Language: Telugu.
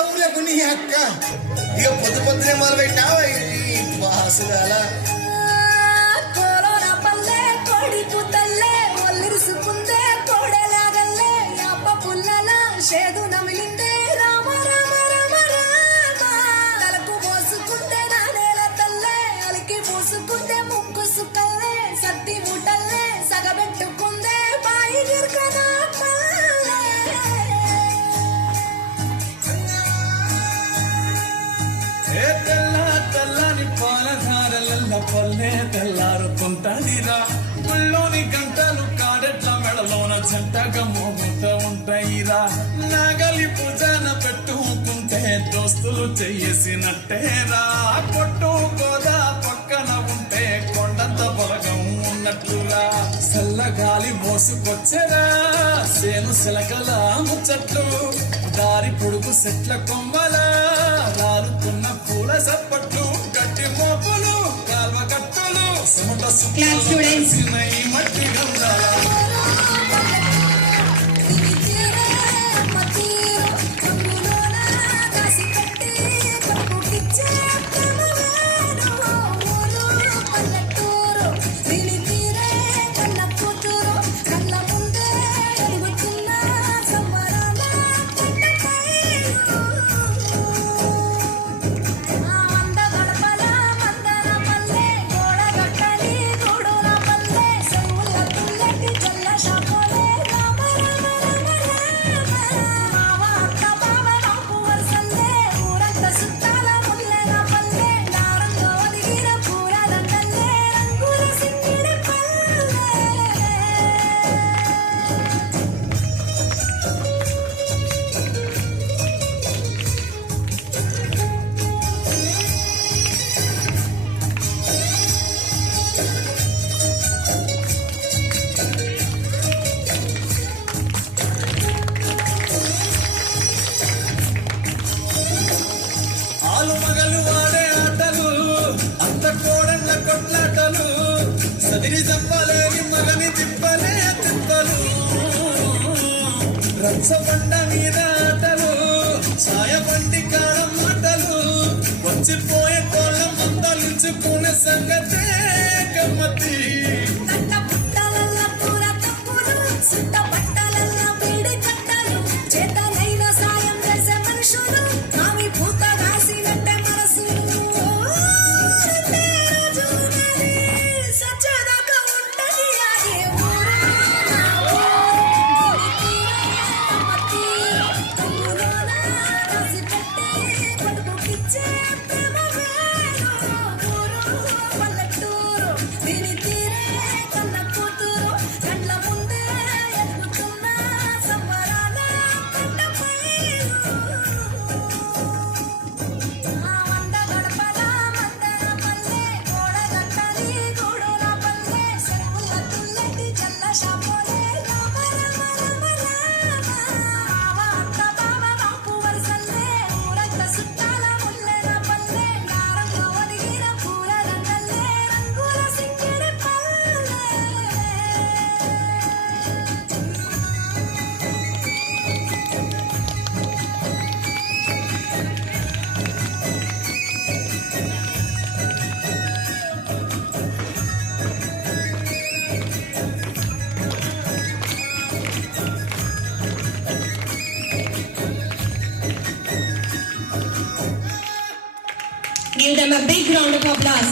నవ్వులకు నీ అక్క ఇక పొద్దు పొద్దునే మొదలు పెట్టావు ఈ బాసుగాల కోరోనా పల్లె కోడి పుతల్లే ఒల్లిరుసుకుందే కోడెలాగల్లే అప్ప పుల్లల షేదు నమిలిందే రామ రామ రామ రామ తలకు మోసుకుందే నానేల తల్లే అలికి మోసుకుందే ముక్కు సుక్కల్లే సత్తి ముటల్లే సగబెట్టుకుందే బాయి గిర్కనా తెల్లని పాలధారలల్ల పల్లె తెల్లారుతుంటదిరా గుళ్ళోని గంటలు కాడెట్ల మెడలోన జంటగా మోగుతూ ఉంటాయిరా నాగలి పూజన పెట్టుకుంటే దోస్తులు చెయ్యేసినట్టేరా కొట్టు గోదా పక్కన ఉంటే కొండంత బలగం ఉన్నట్టురా చల్లగాలి మోసుకొచ్చరా సేను సిలకల ముచ్చట్లు దారి పొడుగు సెట్ల కొమ్మల రాలుతున్న పూల సప్పట్లు గట్టి మోపులు కాల్వ కట్టులు సుమట సుఖిన ఈ మట్టి గంధాల మగలు వాడే ఆటలు అంత కోడళ్ళ కొట్లాటలు సదిరి చెప్పలేని మగని తిప్పలే తిప్పలు రచ్చబండ మీద ఆటలు సాయబండి కాడం ఆటలు వచ్చిపోయే కోళ్ళ మందలించుకునే సంగతే గమ్మతి Give them a big round of applause.